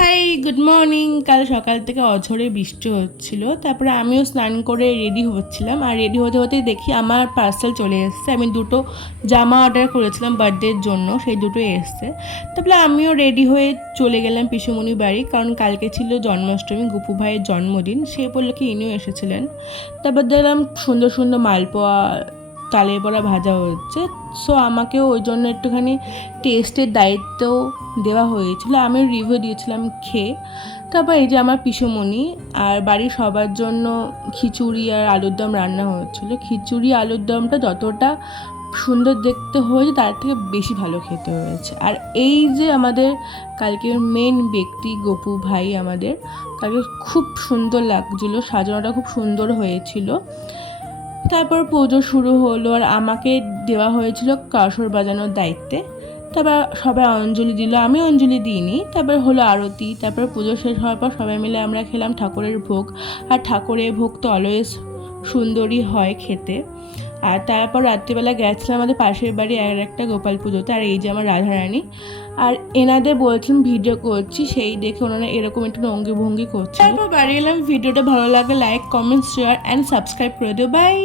Hi good morning কাল সকাল থেকে অঝরে বৃষ্টি হচ্ছিল, তারপরে আমিও স্নান করে রেডি হচ্ছিলাম। আর রেডি হতে হতে দেখি আমার পার্সেল চলে এসছে। আমি দুটো জামা অর্ডার করেছিলাম বার্থডের জন্য, সেই দুটো এসছে। তারপরে আমিও রেডি হয়ে চলে গেলাম পিসুমণি বাড়ি, কারণ কালকে ছিল জন্মাষ্টমী, গুপু ভাইয়ের জন্মদিন, সে কি ইনিও এসেছিলেন। তারপর দেখলাম সুন্দর সুন্দর মালপোয়া তালের বড়া ভাজা হচ্ছে সো আমাকেও ওই জন্য একটুখানি টেস্টের দায়িত্ব দেওয়া হয়েছিল। আমিও রিভিউ দিয়েছিলাম খেয়ে। তারপর এই যে আমার পিসুমণি আর বাড়ির সবার জন্য খিচুড়ি আর আলুর দম রান্না হচ্ছিল খিচুড়ি, আলুর দমটা যতটা সুন্দর দেখতে হয়েছে, তার থেকে বেশি ভালো খেতে হয়েছে। আর এই যে আমাদের কালকের মেন ব্যক্তি গপু ভাই আমাদের, তাকে খুব সুন্দর লাগছিল, সাজানোটা খুব সুন্দর হয়েছিল। তারপর পুজো শুরু হলো আর আমাকে দেওয়া হয়েছিল কাসর বাজানোর দায়িত্বে। তারপর সবাই অঞ্জলি দিল, আমি অঞ্জলি দিইনি। তারপর হলো আরতি, তারপর পুজো শেষ হওয়ার পর সবাই মিলে আমরা খেলাম ঠাকুরের ভোগ। আর ঠাকুরের ভোগ তো অলওয়েজ সুন্দরই হয় খেতে। আর তারপর রাত্রিবেলা গেছিলাম আমাদের পাশের বাড়ি আর একটা গোপাল পুজোতে, আর এই যে আমার রাধারানী। আর এনাদের বলছিলাম ভিডিও করছি, সেই দেখে ওনারা এরকম একটু অঙ্গি ভঙ্গি করছে তারপর বাড়ি এলাম, ভিডিওটা ভালো লাগে like comment share and subscribe করে দিও। বাই